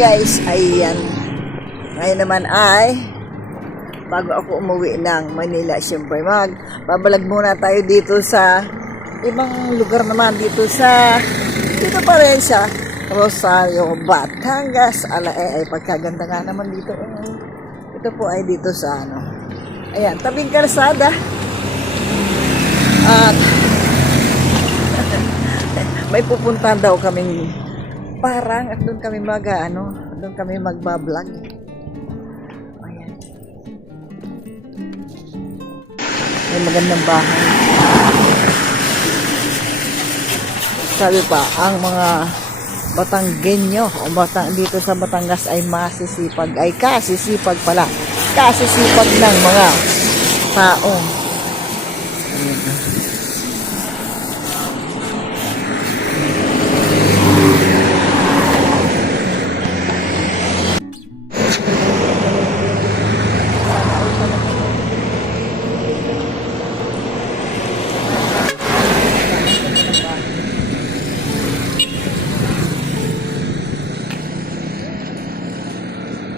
guys. Ayan. Ngayon naman ay bago ako umuwi ng Manila, syempre mag babalag muna tayo dito sa ibang lugar naman dito sa dito pa rin sa Rosario, Batangas. Ala eh, ay pagkaganda nga naman dito. eh. Ito po ay dito sa ano. Ayan, tabing kalsada. At may pupunta daw kaming parang at doon kami mag ano, doon kami magba-vlog. Ayan. May magandang bahay. Sabi pa, ang mga Batanggenyo o Batang dito sa Batangas ay masisipag ay kasisipag pala. Kasisipag ng mga tao. Ayan.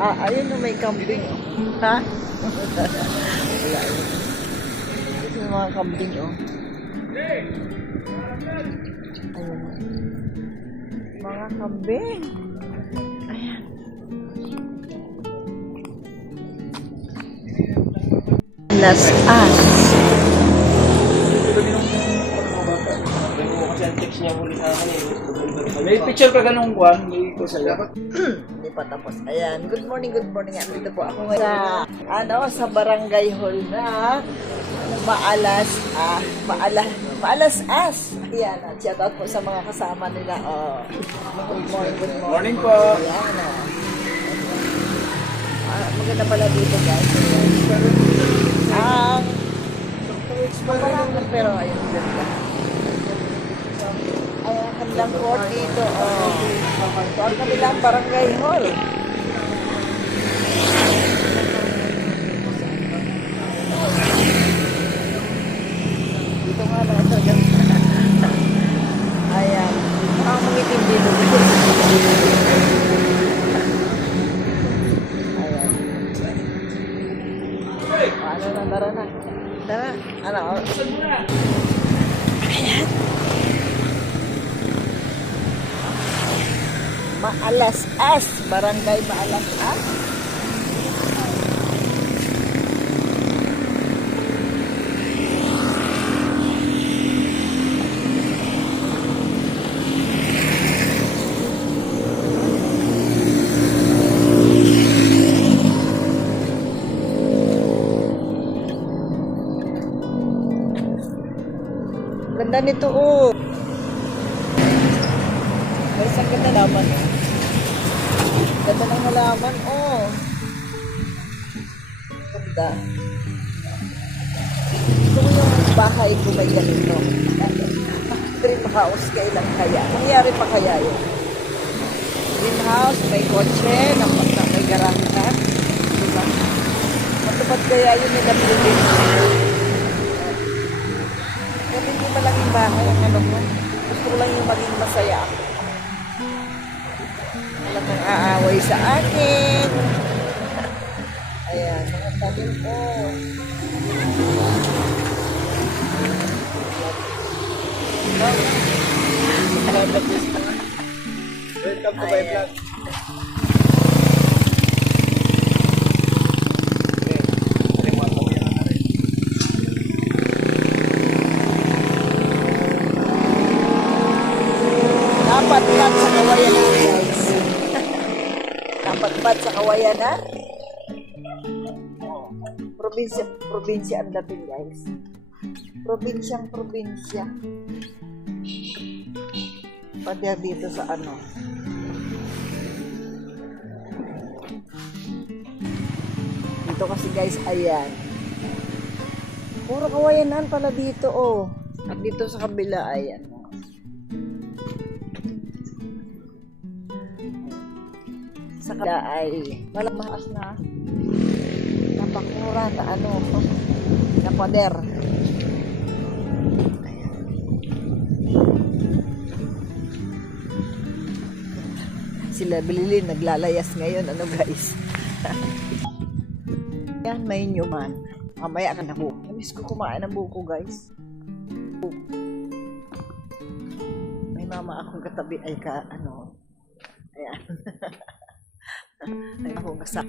Ah, ayun na may kambing. Ha? Wala yun. Ito yung mga kambing, oh. Ayun. Mga kambing. Ayan. Las As. May picture ka ganung kwan, may ko sa'yo. Hindi pa tapos. Ayan. Good morning, good morning. Andito po ako ngayon sa, ano, sa barangay hall na Maalas, ah, Maala, Maalas As. Ayan. At shout out po sa mga kasama nila. Oh. Good morning, good morning. Morning po. Ayan, oh. Ah, maganda pala dito, guys. Ang, parang, pero ayun, ganda. Kanilang court dito, oh. Ito ang kanilang barangay hall. Dito nga na ito. Ayan. Ang mangitim dito. Ayan. Ano na, tara na. Tara. Ano? Ayan. Maalas As. Barangay Maalas As. Ganda nito oh. Guys, ang ganda naman. Ganda ng halaman oh. Ganda. Gusto ko yung bahay ko may ganito. Dream kailan kaya? Mangyari pa kaya yun? Dream house, may kotse, napak na may garahe na. Diba? Matupad kaya yun yung. Pero hindi pa lang yung bahay ang ano ko. Gusto ko lang yung maging masaya ako. Wala kang aaway sa akin. Ayan, mga tanim ko. Welcome to my vlog. Napatpat sa kawayan na, guys. Napatpat sa kawayan. Oh, Probinsya, probinsya ang dating, guys. Probinsyang probinsya. Pati dito sa ano. Dito kasi guys, ayan. Puro kawayanan pala dito, oh. At dito sa kabila, ayan. Sa kabila ay malamahas na napakura na ano na pader si sila bilili, naglalayas ngayon, ano guys. Yan, may man. Mamaya ka na buko. Namiss ko kumain ng buko, guys. May mama akong katabi, ay ka, ano, ayan. ay kasak.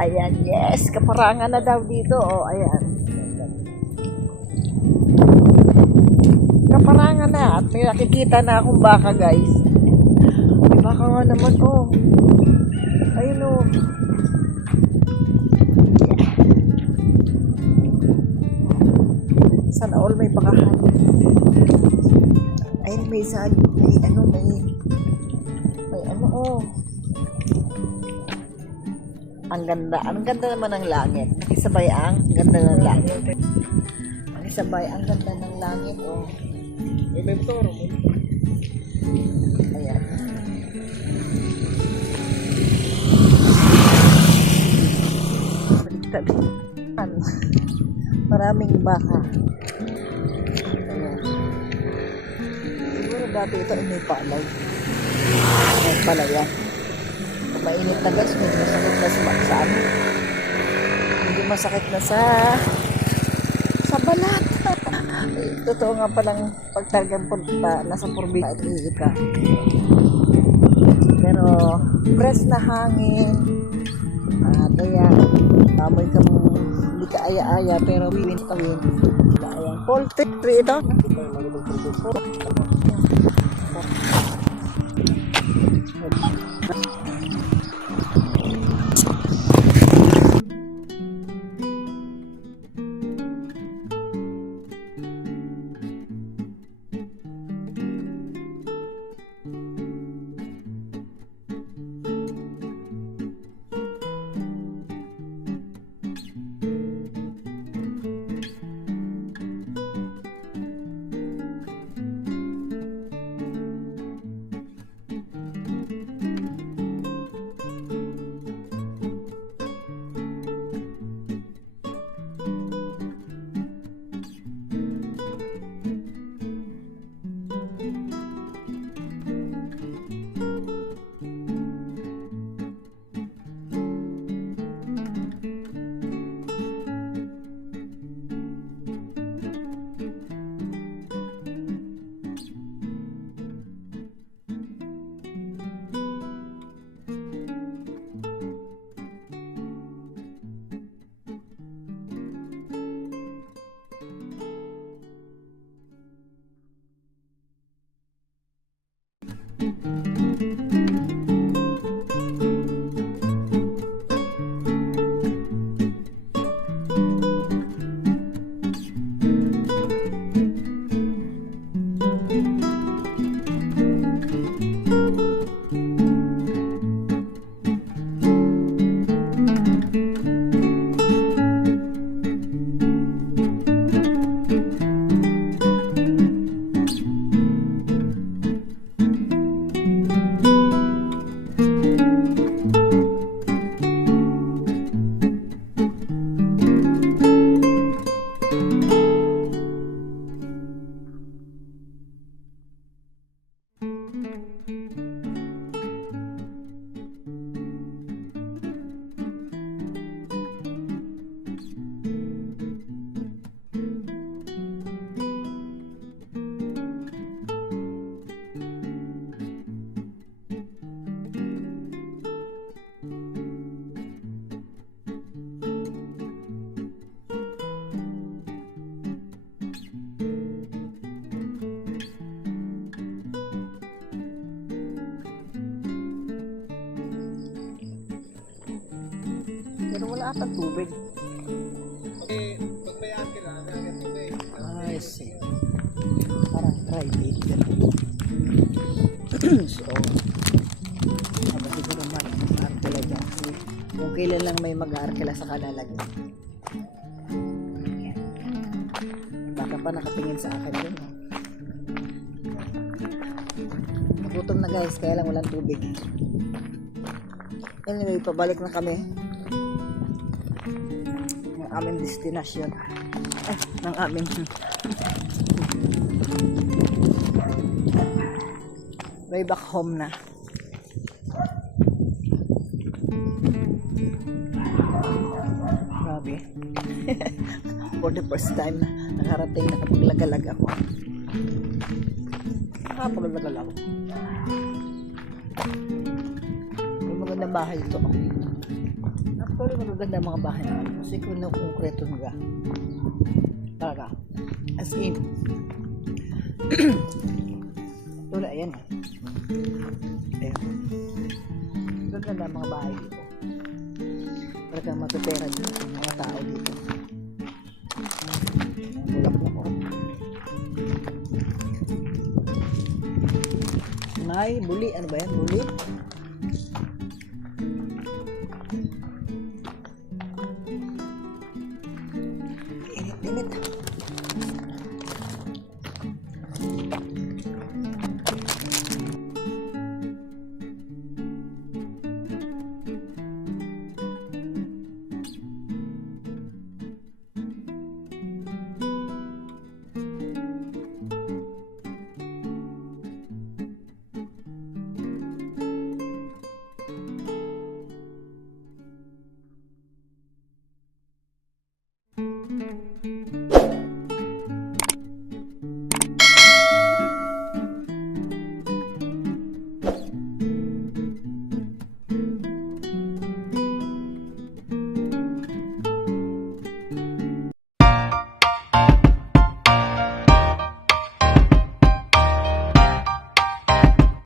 Ayan, yes. Kaparangan na daw dito. Oh, ayan. Kaparangan na. At may nakikita na akong baka, guys. May baka nga naman, oh. Ayun, oh. Sana all may bakahan. Ayun, may saan. May ano, may... May ano, oh. Ang ganda. Ang ganda naman ng langit. Nakisabay ang ganda ng langit. Nakisabay ang ganda ng langit. Oh. May motor. Ayan. Baliktad. Maraming baka. Dati ito ay may palay. May palayan. Pag mainit na guys, medyo masakit na sa, sa ano. Medyo masakit na sa sa balat. Eh, Totoo nga palang pag talagang punta, nasa probinsya at ka. Pero fresh na hangin. At ayan, amoy ka mong hindi ka aya-aya pero wind ka wind. Ayan, poultry tree ito. Pero wala ata tubig. Eh, pag may akin na, may tubig. I see. Parang private ganun. so, aba siguro man, mag-arkela dyan. Kung kailan lang may mag-arkela sa kalalagyan. Ayan. Baka pa nakatingin sa akin eh. Nagutom na guys, kaya lang walang tubig. Anyway, pabalik na kami. Ng aming destination. Ay, ng aming... Way back home na. Grabe. For the first time na nakarating na kapaglagalag ako. Nakapaglagal ako. May magandang bahay ito. Actually, magaganda ang mga bahay namin. Kasi kung na konkreto nila. Talaga. As in. Wala, ayan. ah. Ayan. Magaganda ang mga bahay dito. Talagang matutera dito ang mga tao dito. Bulak na ko. May buli. Ano ba yan? Buli?